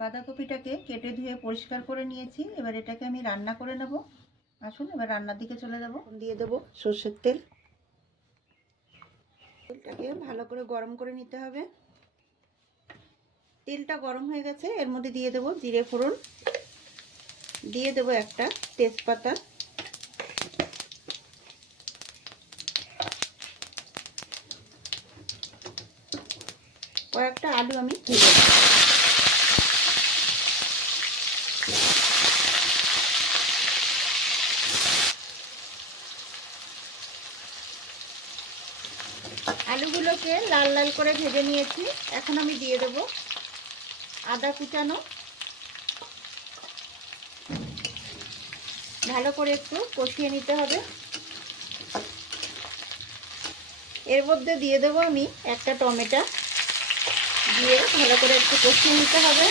বাঁধাকপিটাকে কেটে ধুয়ে পরিষ্কার করে নিয়েছি। এবার এটাকে আমি রান্না করে নেব। আসুন, এবার রান্নার দিকে চলে যাব। দিয়ে দেবো সর্ষের তেল। তেলটাকে ভালো করে গরম করে নিতে হবে। তেলটা গরম হয়ে গেছে। এর মধ্যে দিয়ে দেবো জিরে ফোড়ন। দিয়ে দেবো একটা তেজপাতা। কয়েকটা আলু আমি আলুগুলোকে লাল লাল করে ভেজে নিয়েছি। এখন আমি দিয়ে দেব আদা কুচানো। ভালো করে একটু কষিয়ে নিতে হবে। এর মধ্যে দিয়ে দেবো আমি একটা টমেটো। দিয়ে ভালো করে একটু কষিয়ে নিতে হবে।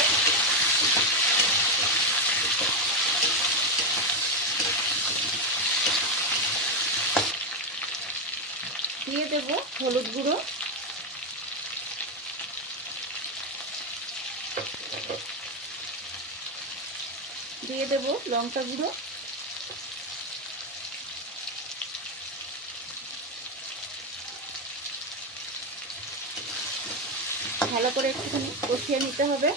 দিয়ে দেব হলুদ গুঁড়ো। দিয়ে দেব লঙ্কা গুঁড়ো। ভালো করে একটুখানি কষিয়ে নিতে হবে।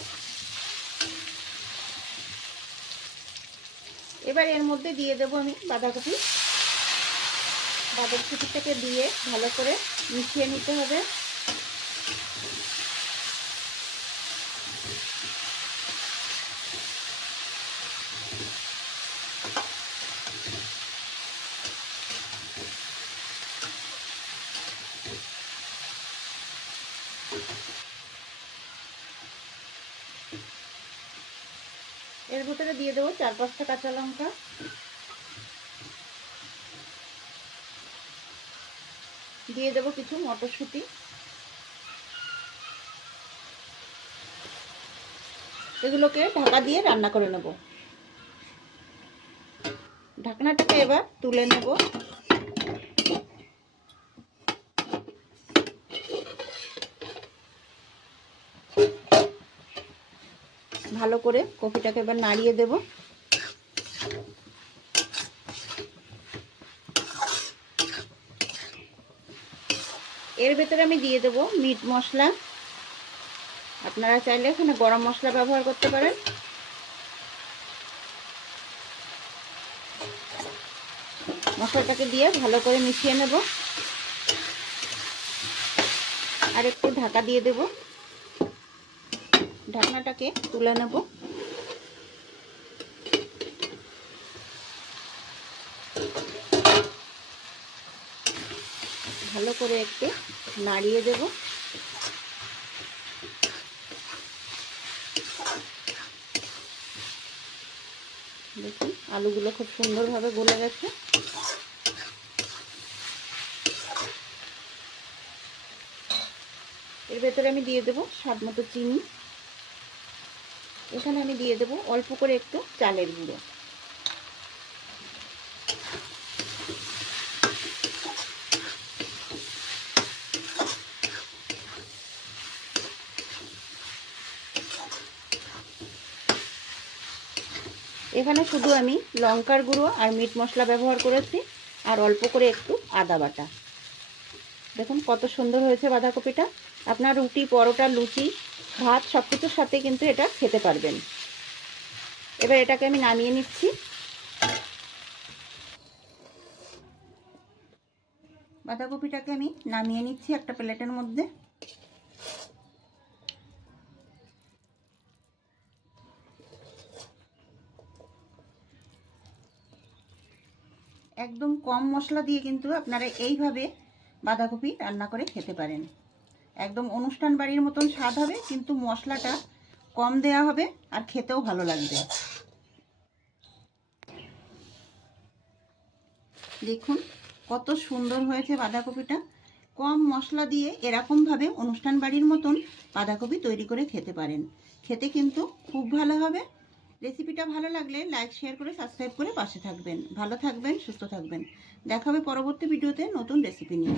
এবার এর মধ্যে দিয়ে দেব আমি বাঁধাকপি। বাঁধাকপিটাকে দিয়ে ভালো করে মিশিয়ে নিতে হবে। এর ভিতরে দিয়ে দেবো চার পাঁচটা কাঁচা লঙ্কা। দিয়ে দেবো কিছু মটরশুঁটি। এগুলোকে ঢাকা দিয়ে রান্না করে নেব। ঢাকনাটাকে এবার তুলে নেব। ভালো করে কপিটাকে এবার নাড়িয়ে দেব। এর ভেতরে আমি দিয়ে দেব মিট মশলা। আপনারা চাইলে এখানে গরম মশলা ব্যবহার করতে পারেন। মশলাটাকে দিয়ে ভালো করে মিশিয়ে নেব। আর একটু ঢাকা দিয়ে দেব। ঢাকনাটাকে তুলে নেব। ভালো করে একটু নাড়িয়ে দেব। দেখুন, আলুগুলো খুব সুন্দরভাবে গলে গেছে। এর ভেতরে আমি দিয়ে দেবো স্বাদ মতো চিনি। এখানে আমি দিয়ে দেবো অল্প করে একটু চালের গুঁড়ো। এখানে শুধু আমি লঙ্কার গুঁড়ো আর মিট মশলা ব্যবহার করেছি, আর অল্প করে একটু আদা বাটা। দেখুন কত সুন্দর হয়েছে বাঁধাকপিটা। আপনার রুটি, পরোটা, লুচি, ভাত সব কিছুর সাথে কিন্তু এটা খেতে পারবেন। এবার এটাকে আমি নামিয়ে নিচ্ছি। বাঁধাকপিটাকে আমি নামিয়ে নিচ্ছি একটা প্লেটের মধ্যে। একদম কম মশলা দিয়ে কিন্তু আপনারা এইভাবে বাঁধাকপি রান্না করে খেতে পারেন। একদম অনুষ্ঠান বাড়ির মতন স্বাদ হবে, কিন্তু মশলাটা কম দেয়া হবে আর খেতেও ভালো লাগবে। দেখুন কত সুন্দর হয়েছে বাঁধাকপিটা। কম মশলা দিয়ে এরকমভাবে অনুষ্ঠান বাড়ির মতন বাঁধাকপি তৈরি করে খেতে পারেন। খেতে কিন্তু খুব ভালো হবে। রেসিপিটা ভালো লাগলে লাইক শেয়ার করে সাবস্ক্রাইব করে পাশে থাকবেন। ভালো থাকবেন, সুস্থ থাকবেন। দেখা হবে পরবর্তী ভিডিওতে নতুন রেসিপি নিয়ে।